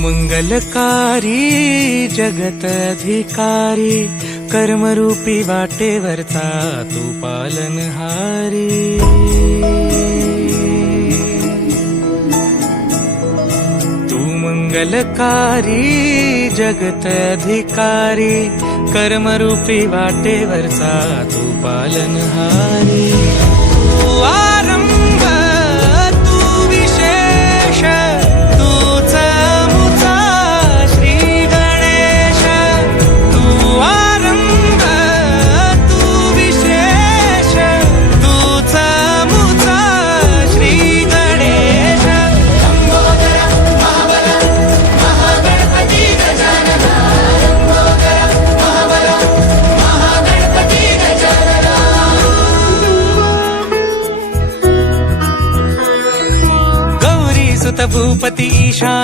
मंगलकारी जगत अधिकारी, कर्मरूपी वाटेवरचा तू पालनहारी। तू मंगलकारी जगत अधिकारी, कर्मरूपी वाटेवरचा तू पालनहारी। तू